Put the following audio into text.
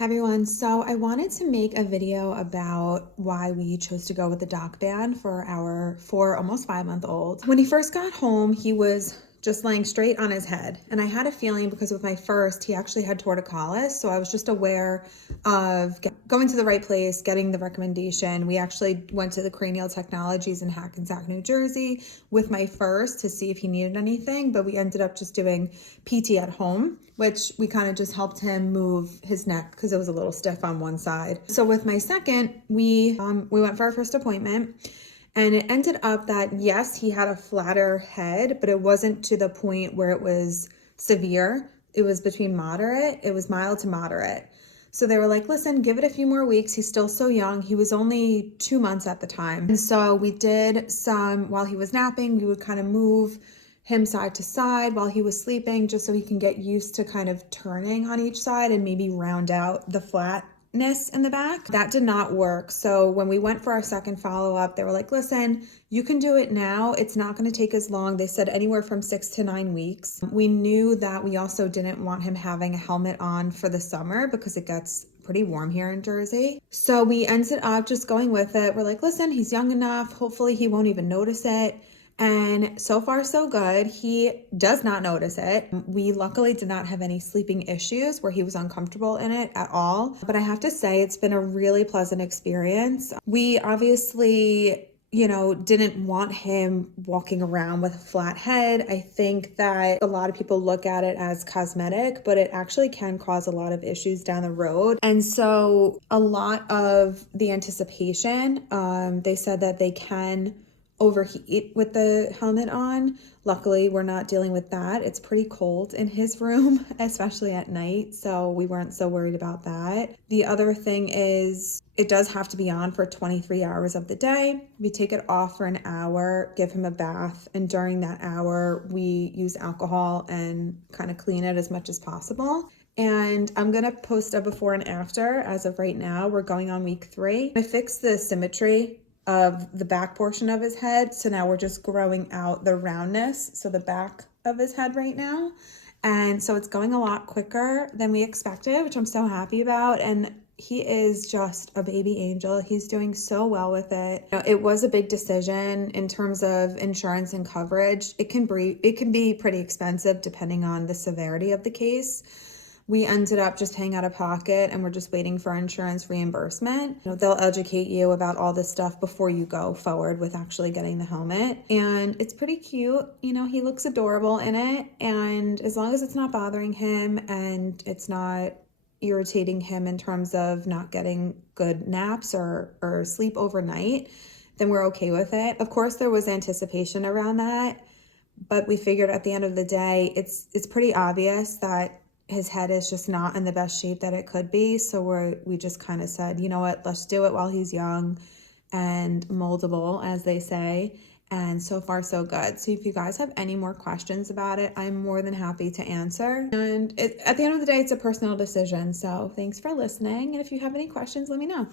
Hi everyone, so I wanted to make a video about why we chose to go with the doc band for our almost 5-month-old. When he first got home, he was just laying straight on his head. And I had a feeling because with my first, he actually had torticollis. So I was just aware of going to the right place, getting the recommendation. We actually went to the Cranial Technologies in Hackensack, New Jersey with my first to see if he needed anything, but we ended up just doing PT at home, which we kind of just helped him move his neck because it was a little stiff on one side. So with my second, we went for our first appointment. And it ended up that, yes, he had a flatter head, but it wasn't to the point where it was severe. It was between moderate. It was mild to moderate. So they were like, listen, give it a few more weeks. He's still so young. He was only 2 months at the time. And so we did some, while he was napping, we would kind of move him side to side while he was sleeping, just so he can get used to kind of turning on each side and maybe round out the flatness in the back. That did not work. So when we went for our second follow-up, they were like, listen, you can do it now. It's not going to take as long. They said anywhere from 6 to 9 weeks. We knew that we also didn't want him having a helmet on for the summer because it gets pretty warm here in Jersey. So we ended up just going with it. We're like, listen, he's young enough. Hopefully he won't even notice it. And so far, so good. He does not notice it. We luckily did not have any sleeping issues where he was uncomfortable in it at all. But I have to say, it's been a really pleasant experience. We obviously, didn't want him walking around with a flat head. I think that a lot of people look at it as cosmetic, but it actually can cause a lot of issues down the road. And so a lot of the anticipation, they said that they can overheat with the helmet on. Luckily, we're not dealing with that. It's pretty cold in his room, especially at night, so we weren't so worried about that. The other thing is it does have to be on for 23 hours of the day. We take it off for an hour, give him a bath, and during that hour, we use alcohol and kind of clean it as much as possible. And I'm going to post a before and after. As of right now, we're going on week 3. I fixed the symmetry of the back portion of his head. So now we're just growing out the roundness. So the back of his head right now. And so it's going a lot quicker than we expected, which I'm so happy about. And he is just a baby angel. He's doing so well with it. It was a big decision in terms of insurance and coverage. It can be pretty expensive depending on the severity of the case. We ended up just paying out of pocket and we're just waiting for insurance reimbursement. They'll educate you about all this stuff before you go forward with actually getting the helmet. And it's pretty cute. He looks adorable in it. And as long as it's not bothering him and it's not irritating him in terms of not getting good naps or sleep overnight, then we're okay with it. Of course, there was anticipation around that, but we figured at the end of the day, it's pretty obvious that his head is just not in the best shape that it could be. So we just kind of said, you know what, let's do it while he's young and moldable, as they say. And so far, so good. So if you guys have any more questions about it, I'm more than happy to answer. And at the end of the day, it's a personal decision. So thanks for listening. And if you have any questions, let me know.